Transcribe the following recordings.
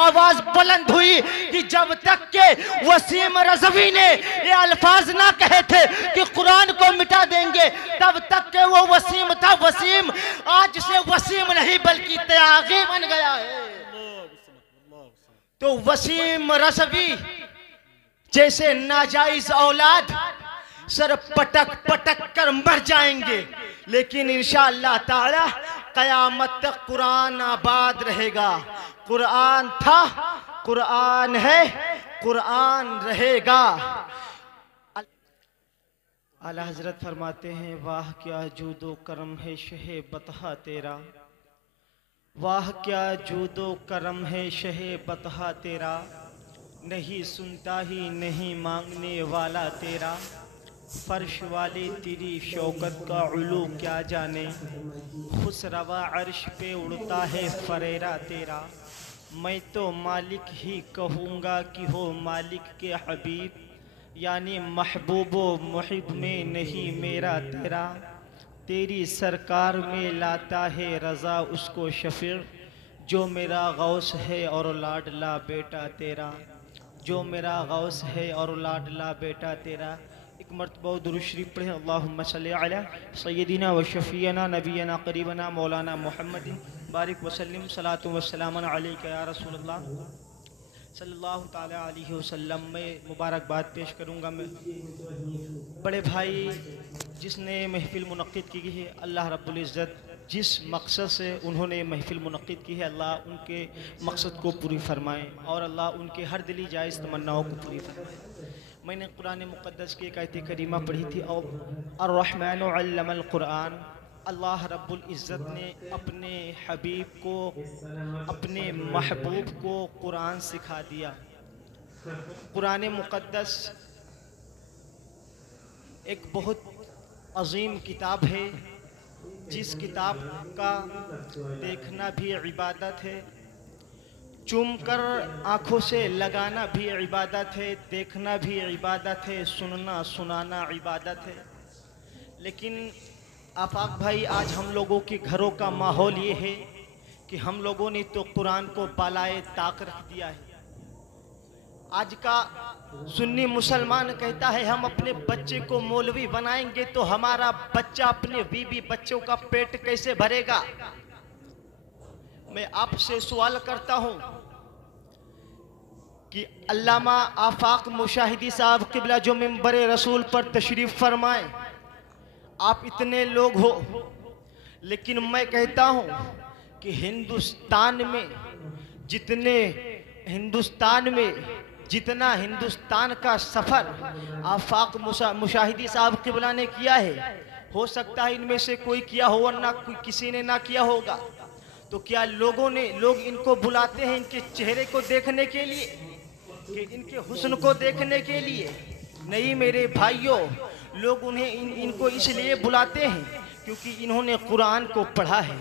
आवाज बुलंद हुई कि जब तक के वसीम रज़वी ने ये अल्फाज ना कहे थे कि कुरान को मिटा देंगे, तब तक के वो वसीम था। वसीम आज से वसीम नहीं बल्कि त्यागी बन गया है। तो वसीम रज़वी जैसे नाजायज औलाद सर पटक पटक कर मर जाएंगे, लेकिन इंशाअल्लाह ताला क़यामत तक कुरान आबाद रहेगा। कुरान था, कुरान है, कुरान रहेगा। आला हजरत फरमाते हैं, वाह क्या जूदो करम है शहे बतहा तेरा, वाह क्या जूदो करम है शहे बतहा तेरा, नहीं सुनता ही नहीं मांगने वाला तेरा, फर्श वाली तेरी शौकत का उलू क्या जाने, खुसरवा अर्श पे उड़ता है फरेरा तेरा, मैं तो मालिक ही कहूँगा कि हो मालिक के हबीब, यानी महबूबो मुहिब में नहीं मेरा तेरा, तेरी सरकार में लाता है रज़ा उसको शफीर, जो मेरा गौस है और लाडला बेटा तेरा, जो मेरा गौस है और लाडला बेटा तेरा। एक मरतबा दुरूद शरीफ पढ़ें, अल्लाहुम्मा सल्ली अला सय्यदिना व शफ़ीना नबीना करीबना मौलाना मुहम्मदिन बारिक वसल्लिम सलातु व सलामन अलैका या रसूलल्लाह सल्लल्लाहु ताला अलैहि वसल्लम। में मुबारकबाद पेश करूँगा मैं बड़े भाई जिसने महफिल मुनक्किद की है। अल्लाह रब्बुल इज़्ज़त जिस मकसद से उन्होंने महफिल मुनक्किद की है, अल्लाह उनके मकसद को पूरी फरमाए और अल्लाह उनके हर दिली जायज़ तमन्नाओं को पूरी फरमाए। मैंने कुरान मुक़द्दस की एक आयत करीमा पढ़ी थी, और अर्रहमानु अल्लमल कुरान, अल्लाह रब्बुल इज़्ज़त ने अपने हबीब को, अपने महबूब को कुरान सिखा दिया। कुरान मुक़द्दस एक बहुत अजीम किताब है, जिस किताब का देखना भी इबादत है, चूम कर आँखों से लगाना भी इबादत है, देखना भी इबादत है, सुनना सुनाना इबादत है। लेकिन आफाक भाई, आज हम लोगों के घरों का माहौल ये है कि हम लोगों ने तो कुरान को बालाए ताक रख दिया है। आज का सुन्नी मुसलमान कहता है हम अपने बच्चे को मौलवी बनाएंगे तो हमारा बच्चा अपने बीवी बच्चों का पेट कैसे भरेगा। मैं आपसे सवाल करता हूं कि अल्लामा आफाक मुशाहिदी साहब किबला जो मिंबर रसूल पर तशरीफ फरमाए, आप इतने लोग हो, लेकिन मैं कहता हूं कि हिंदुस्तान में जितना हिंदुस्तान का सफ़र आफाक मुशाहिदी साहब किबला ने किया है, हो सकता है इनमें से कोई किया हो वरना किसी ने ना किया होगा। तो क्या लोग इनको बुलाते हैं इनके चेहरे को देखने के लिए, कि इनके हुस्न को देखने के लिए? नहीं मेरे भाइयों, लोग उन्हें इनको इसलिए बुलाते हैं क्योंकि इन्होंने कुरान को पढ़ा है,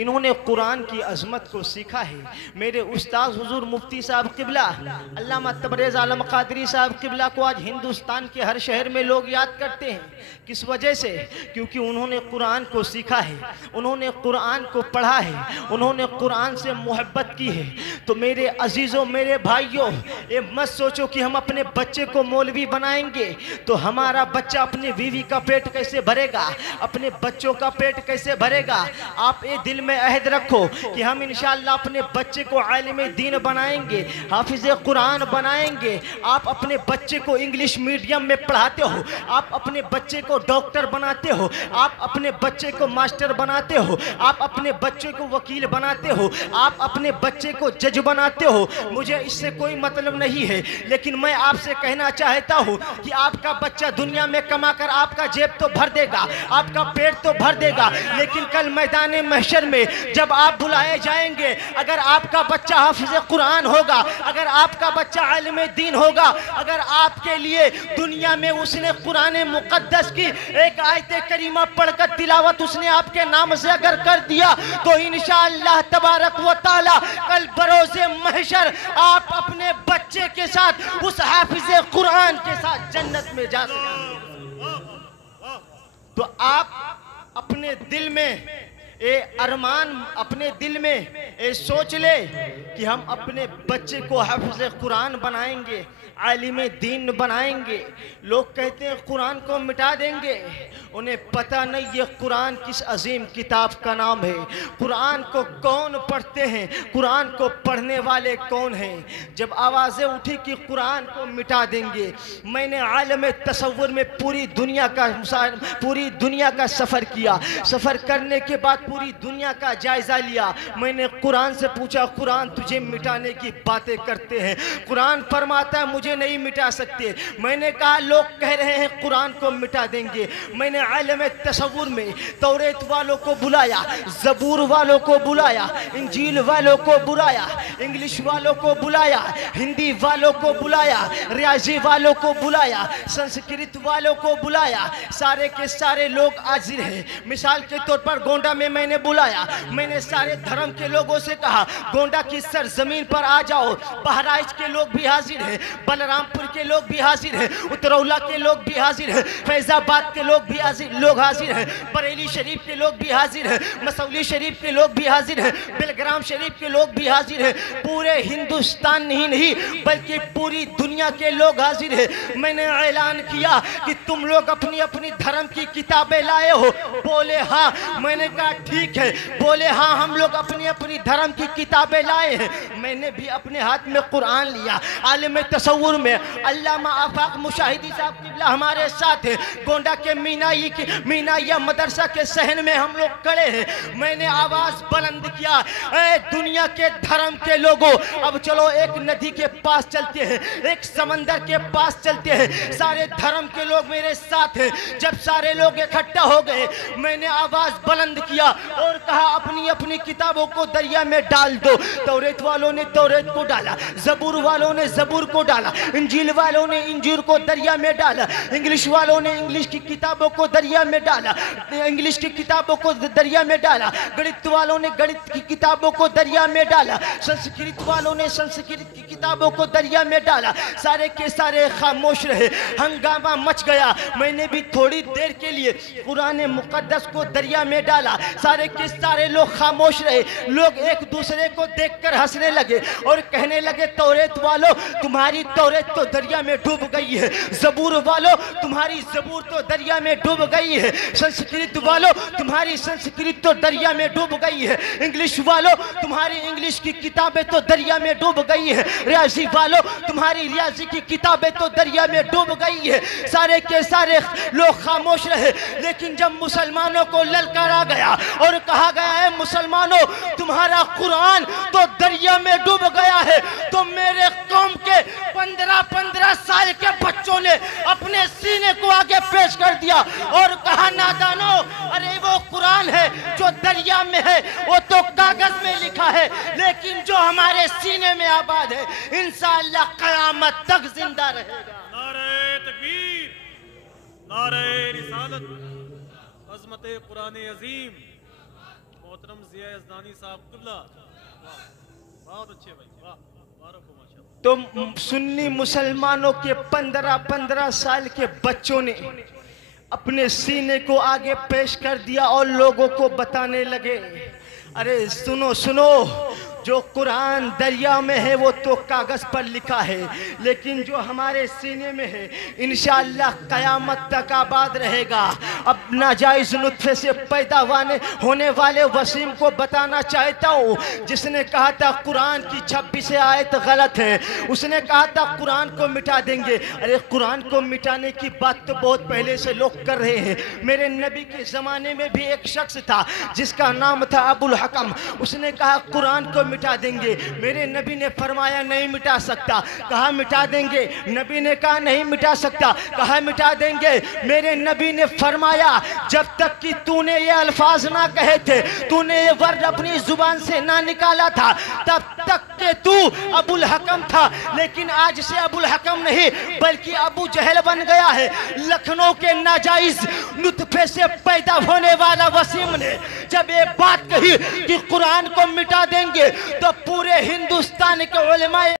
इन्होंने कुरान की अज़मत को सीखा है। मेरे उस्ताद हुजूर मुफ्ती साहब किबला अल्लामा तबरेज़ आलम क़ादरी साहब किबला को आज हिंदुस्तान के हर शहर में लोग याद करते हैं। किस वजह से? क्योंकि उन्होंने कुरान को सीखा है, उन्होंने कुरान को पढ़ा है, उन्होंने कुरान से मोहब्बत की है। तो मेरे अजीज़ों, मेरे भाइयों, ये मत सोचो कि हम अपने बच्चे को मौलवी बनाएंगे तो हमारा बच्चा अपनी बीवी का पेट कैसे भरेगा, अपने बच्चों का पेट कैसे भरेगा। आप ये दिल में अहद रखो कि हम इंशाअल्लाह अपने बच्चे को आलिम दीन बनाएंगे, हाफिज कुरान बनाएंगे। आप अपने बच्चे को इंग्लिश मीडियम में पढ़ाते हो, आप अपने बच्चे को डॉक्टर बनाते हो, आप अपने बच्चे को मास्टर बनाते हो, आप अपने बच्चे को वकील बनाते हो, आप अपने बच्चे को जज बनाते हो। मुझे इससे कोई मतलब नहीं है, लेकिन मैं आपसे कहना चाहता हूँ कि आपका बच्चा दुनिया में कमाकर आपका जेब तो भर देगा, आपका पेट तो भर देगा, लेकिन कल मैदान महशर में जब आप बुलाए जाएंगे, अगर आपका बच्चा हाफिज कुरान होगा, अगर आपका बच्चा आलिम दीन होगा, अगर आपके लिए दुनिया में उसने कुरान मुक़द्दस की एक आयत करीमा पढ़कर तिलावत उसने आपके नाम से अगर कर दिया तो इंशाअल्लाह तबारक व तआला कल बरोज़े महशर आप अपने बच्चे के साथ उस हाफिज कुरान के साथ जन्नत में जा सकेंगे। तो आप अपने दिल में ये अरमान अपने दिल में ये सोच ले कि हम अपने बच्चे को हाफिज़ कुरान बनाएंगे, आलिम दीन बनाएंगे। लोग कहते हैं कुरान को मिटा देंगे, उन्हें पता नहीं ये कुरान किस अजीम किताब का नाम है। कुरान को कौन पढ़ते हैं, कुरान को पढ़ने वाले कौन हैं। जब आवाज़ें उठी कि कुरान को मिटा देंगे, मैंने आलम तसव्वुर में पूरी दुनिया का सफ़र किया। सफ़र करने के बाद पूरी दुनिया का जायज़ा लिया। मैंने कुरान से पूछा, कुरान तुझे मिटाने की बातें करते हैं, कुरान फरमाता है मुझे नहीं मिटा सकते। मैंने कहा लोग कह रहे हैं कुरान को मिटा देंगे। मैंने आलम तसव्वुर में तौरेत वालों को बुलाया, ज़बूर वालों को बुलाया, इंजील वालों को बुलाया, इंग्लिश वालों को बुलाया, हिंदी वालों को बुलाया, रियाजी वालों को बुलाया, संस्कृत वालों को बुलाया। सारे के सारे लोग हाजिर हैं। मिसाल के तौर पर गोंडा में मैंने बुलाया। मैंने सारे धर्म के लोगों से कहा गोंडा की सरजमीन पर आ जाओ। बहराइच के लोग भी हाजिर हैं, बलरामपुर के लोग भी हाजिर हैं, उतरौला के लोग भी हाजिर हैं, फैजाबाद के लोग भी हाजिर हैं, बरेली शरीफ के लोग भी हाजिर हैं, मसौली शरीफ के लोग भी हाजिर हैं, बेलग्राम शरीफ के लोग भी हाजिर हैं। पूरे हिंदुस्तान ही नहीं बल्कि पूरी दुनिया के लोग हाजिर हैं। मैंने ऐलान किया कि तुम लोग अपनी अपनी धर्म की किताबें लाए हो। बोले हाँ। मैंने कहा ठीक है। बोले हाँ हम लोग अपनी अपनी धर्म की किताबें लाए हैं। मैंने भी अपने हाथ में कुरान लिया। आलिम तसव्वुर में अल्लामा आफाक मुशाहिदी साहब किबला हमारे साथ है। गोंडा के मीनाइया मदरसा के सहन में हम लोग खड़े हैं। मैंने आवाज बुलंद किया, ए दुनिया के धर्म के लोगों, अब चलो एक नदी के पास चलते हैं, एक समंदर के पास चलते हैं। सारे धर्म के लोग मेरे साथ हैं। जब सारे लोग इकट्ठा हो गए, मैंने आवाज बुलंद किया और कहा अपनी अपनी किताबों को दरिया में डाल दो। तौरेत वालों ने तौरेत को डाला, ज़बूर वालों ने ज़बूर को डाला, इंजील वालों ने इंजील को दरिया में डाला, इंग्लिश वालों ने इंग्लिश की किताबों को दरिया में डाला, इंग्लिश की किताबों को दरिया में डाला, गणित वालों ने गणित की किताबों को दरिया में डाला, संस्कृत वालों ने संस्कृत की किताबों को दरिया में डाला। सारे के सारे खामोश रहे, हंगामा मच गया। मैंने भी थोड़ी देर के लिए कुरान मुकद्दस को दरिया में डाला। सारे के सारे लोग खामोश रहे। लोग एक दूसरे को देखकर हंसने लगे और कहने लगे तौरेत वालों तुम्हारी तौरेत तो दरिया में डूब गई है, ज़बूर वालों तुम्हारी ज़बूर तो दरिया में डूब गई है, संस्कृत वालों तुम्हारी संस्कृत तो दरिया में डूब गई है, इंग्लिश वालों तुम्हारी इंग्लिश की किताबें तो दरिया में डूब गई है, रियाजी वालों तुम्हारी रियाजी की किताबें तो दरिया में डूब गई है। सारे के सारे लोग खामोश रहे। लेकिन जब मुसलमानों को ललकारा गया और कहा गया है मुसलमानों तुम्हारा कुरान तो दरिया में डूब गया है, तो मेरे कौम के 15-15 साल के बच्चों ने अपने सीने को आगे पेश कर दिया और कहा नादानो, अरे वो कुरान है जो दरिया में है वो तो कागज में लिखा है, लेकिन जो हमारे सीने में आबाद है इंशाअल्लाह क़यामत तक जिंदा रहेगा। नारे तकबीर, नारे रिसालत, अज़मत कुरान अज़ीम। मोहतरम ज़िया यज़दानी साहब क़िबला, बहुत अच्छे भाई, वाह मुबारक हो माशाअल्लाह। तो सुन्नी मुसलमानों के 15-15 साल के बच्चों ने अपने सीने को आगे पेश कर दिया और लोगों को बताने लगे, अरे सुनो सुनो, जो कुरान दरिया में है वो तो कागज़ पर लिखा है, लेकिन जो हमारे सीने में है इंशाअल्लाह क़यामत तक आबाद रहेगा। अब नाजायज़ नुत्फ़े से पैदा होने वाले वसीम को बताना चाहता हूँ, जिसने कहा था कुरान की 26 आयत गलत है, उसने कहा था कुरान को मिटा देंगे। अरे कुरान को मिटाने की बात तो बहुत पहले से लोग कर रहे हैं। मेरे नबी के ज़माने में भी एक शख्स था जिसका नाम था अबुल हकम, उसने कहा कुरान को मिटा देंगे। मेरे नबी ने फरमाया नहीं मिटा सकता। कहा मिटा देंगे, नबी ने कहा नहीं मिटा सकता, कहा मिटा देंगे। मेरे नबी ने फरमाया जब तक कि तूने ये अल्फाज ना कहे थे, तूने ये वर्ड अपनी जुबान से ना निकाला था, तब तक के तू अबुल हकम था, लेकिन आज से अबुल हकम नहीं बल्कि अबू जहल बन गया है। लखनऊ के नाजायज नुत्फे से पैदा होने वाला वसीम ने जब ये बात कही कि कुरान को मिटा देंगे, तो पूरे हिंदुस्तान के उलेमा